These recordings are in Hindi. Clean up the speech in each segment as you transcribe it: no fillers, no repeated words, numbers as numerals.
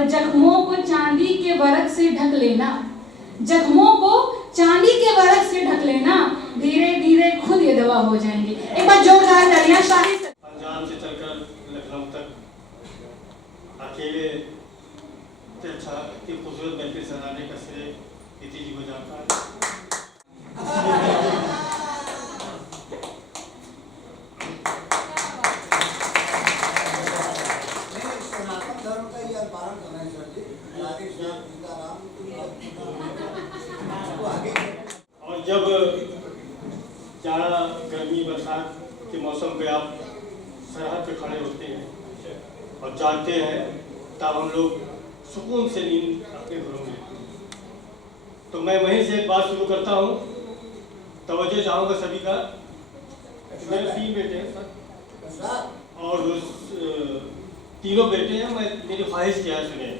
और जख्मों को चांदी के वर्क से ढक लेना, जख्मों को चांदी के वर्क से ढक लेना, धीरे धीरे खुद ये दवा हो जाएंगे। एक बार जोरदार तालियां शाही से। पंजाब से चलकर लखनऊ तक अकेले अच्छा इतनी खूबसूरत महफिल सजाने का श्रेय इति जी को जाता है। सनातन धर्म का यह पालन करना है सर जी। और जब जाड़ा गर्मी बरसात के मौसम पे आप सरहद पे खड़े होते हैं और जागते हैं, तब हम लोग सुकून से नींद अपने घरों में लेते हैं। तो मैं वहीं से एक बात शुरू करता हूँ, तवज्जो चाहूँगा सभी का। मेरे 3 बेटे हैं सर, और तीनों बेटे हैं। मेरी ख्वाहिश क्या है सुने,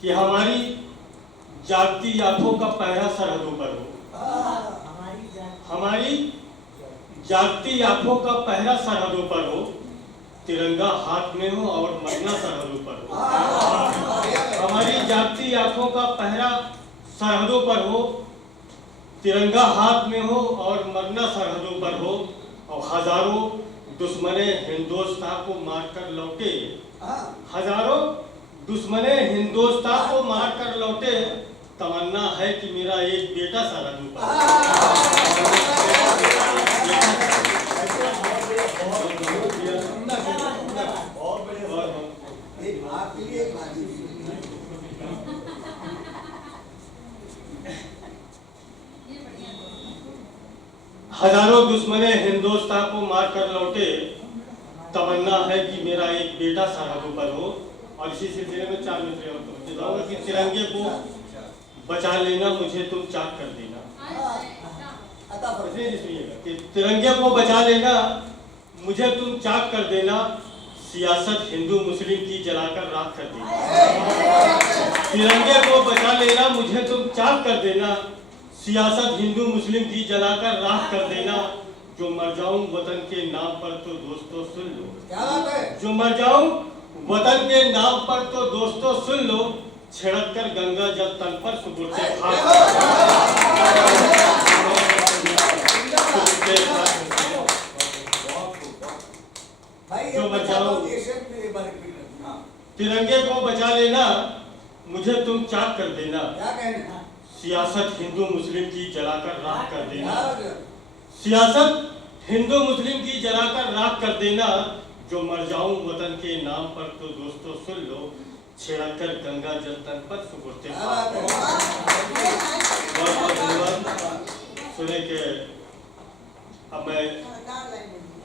कि हमारी जागती आंखों का पहरा सरहदों पर हो, हमारी जागती आंखों का पहरा सरहदों पर हो, तिरंगा हाथ में हो और मरना सरहदों पर हो। हमारी जागती आंखों का पहरा सरहदों पर हो, तिरंगा हाथ में हो और मरना सरहदों पर हो, और हजारों दुश्मने हिंदुस्तान को मारकर लौटे, हजारों दुश्मने हिंदुस्तान को मारकर लौटे, तमन्ना है कि मेरा एक बेटा सरहदों पर। हजारों दुश्मने हिंदुस्तान को मारकर लौटे, तमन्ना है कि मेरा एक बेटा सरहदों पर हो। और इसी सिलसिले में 4 मित्र और बताऊंगा कि तिरंगे को बचा लेना, मुझे तुम चाक कर देना। कि तिरंगे को बचा लेना, मुझे तुम चाक कर देना, सियासत हिंदू मुस्लिम की जलाकर राख कर देना। तिरंगे को बचा लेना, मुझे तुम चाक कर देना, सियासत हिंदू मुस्लिम की जलाकर राख कर देना। जो मर जाऊं वतन के नाम पर तो दोस्तों सुन लो, क्या बात है? जो मर जाऊं वतन के नाम पर तो दोस्तों सुन लो, छिड़क कर गंगा जल तन पर सुबुरते खाक। जो मर जाऊं, तिरंगे को बचा लेना, मुझे तुम चाक कर देना, सियासत हिंदू मुस्लिम की जलाकर राख कर देना, सियासत हिंदू मुस्लिम की जलाकर राख कर देना। जो मर जाऊं वतन के नाम पर तो दोस्तों सुन लो, छिड़कर गंगा जल तन पर सुबुरते खाक। बहुत बहुत धन्यवाद। सुने के अब मैं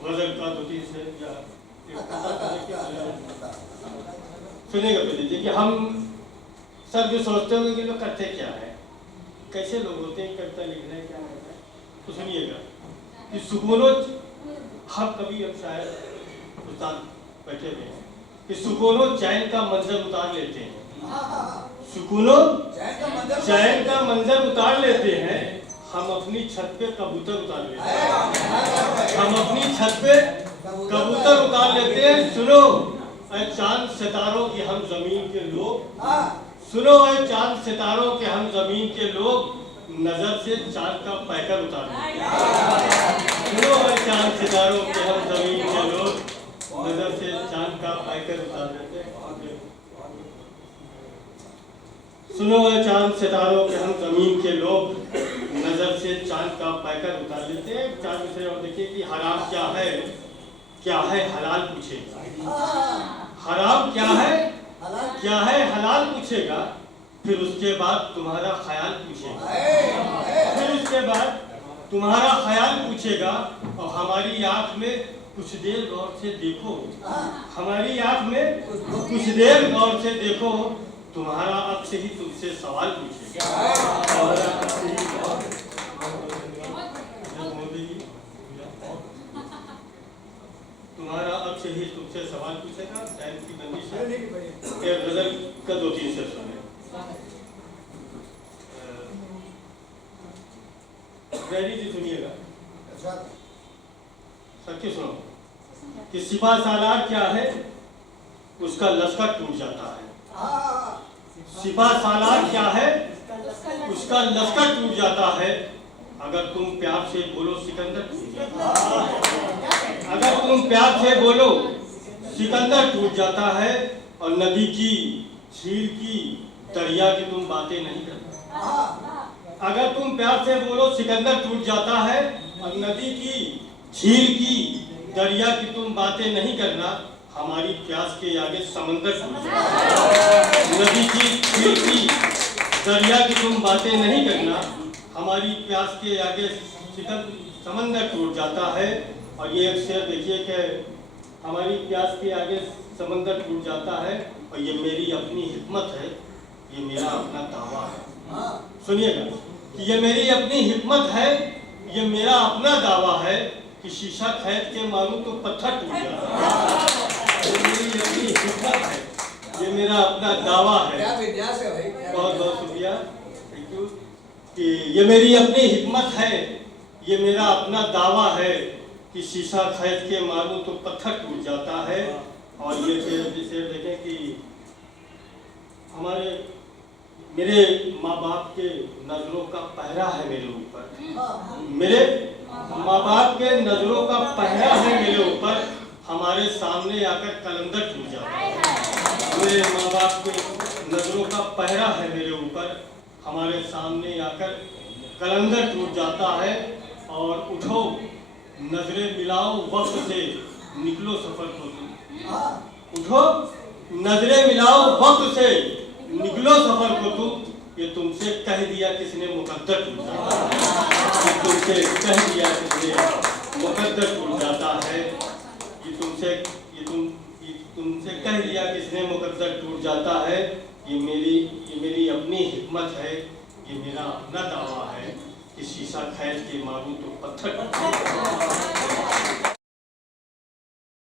गजल का 2-3 से सुनेगा पहले कि हम सब जो सोचते होंगे कि लोग करते क्या है, कैसे लोग होते हैं, कविता लिखना है, क्या करना है। तो सुनिएगा कि सुकूनो, हम कभी हम शायद उस्ताद बैठे हुए हैं कि सुकूनो चैन का मंजर उतार लेते हैं, सुकूनो चैन का मंजर उतार लेते हैं, हम अपनी छत पे कबूतर उतार लेते हैं, हम अपनी छत पे कबूतर उतार लेते हैं। सुनो ऐ चांद सितारों की हम जमीन के लोग, सुनो ऐ चांद सितारों के हम जमीन के लोग, नजर से चांद का पैकर उतार लेते हैं। सुनो ऐ चांद सितारों के हम जमीन के लोग, नजर से चांद का पैकर उतार लेते हैं। सुनो ऐ चांद सितारों के हम जमीन के लोग, नजर से चांद का पैकर उतार लेते हैं। 4 मिसरे और देखिए कि हराम क्या है, क्या है हलाल पूछेगा, हराम क्या है हलाल पूछेगा, फिर उसके बाद तुम्हारा ख्याल पूछेगा, फिर उसके बाद तुम्हारा ख्याल पूछेगा। और हमारी आंख में कुछ देर गौर से देखो, हमारी आंख में कुछ देर गौर से देखो, तुम्हारा अब से ही तुमसे सवाल पूछेगा। तुम्हारा अब से ही तुमसे सवाल पूछेगा। टाइम की बंदिश है। एक गजल का 2-3 शेर सुने। गहरी जी सुनिएगा, सच्चे सुनो कि सिपा सालार क्या है, उसका लश्कर टूट जाता है। सिपा सालार क्या है, उसका लश्कर टूट जाता है। अगर तुम प्यार से बोलो सिकंदर टूट जाता है। अगर तुम प्यार से बोलो सिकंदर टूट जाता है। और नदी की झील की दरिया की तुम बातें नहीं करते। अगर तुम प्यार से बोलो सिकंदर टूट जाता है। और नदी की झील की दरिया की तुम बातें नहीं करना, हमारी प्यास के आगे समंदर टूट जाता है। नदी की झील की दरिया की तुम बातें नहीं करना, हमारी प्यास के आगे समंदर टूट जाता है। और ये एक शेर देखिए कि हमारी प्यास के आगे समंदर टूट जाता है, और ये मेरी अपनी हिकमत है, ये मेरा अपना दावा है। सुनिएगा कि ये मेरी अपनी हिकमत है, ये मेरा अपना दावा है कि शीशा खरीद के मारूं तो पत्थर टूट जाता है। ये मेरी अपनी हिकमत है, ये मेरा अपना दावा है। क्या विन्यास है भाई, बहुत बहुत शुक्रिया, थैंक यू। कि ये मेरी अपनी हिकमत है, ये मेरा अपना दावा है कि शीशा खरीद के मारूं तो पत्थर टूट जाता है। और ये शेर देखें कि मेरे माँ बाप के नजरों का पहरा है मेरे ऊपर, मेरे माँ बाप के नजरों का पहरा है मेरे ऊपर, हमारे सामने आकर कलंदर टूट जाता है। मेरे माँ बाप के नजरों का पहरा है मेरे ऊपर, हमारे सामने आकर कलंदर टूट जाता है। और उठो नजरें मिलाओ वक्त से, निकलो सफर को तुम। उठो नजरें मिलाओ वक्त से, निकलो सफर को तुम। ये तुमसे कह दिया किसने मुकद्दर टूट जाता है। ये तुमसे कह दिया किसने मुकद्दर टूट जाता है। ये तुमसे कह दिया किसने मुकद्दर टूट जाता है। ये मेरी अपनी हिकमत है, ये मेरा अपना दावा है कि शीशा खरीद के मारूं तो पत्थर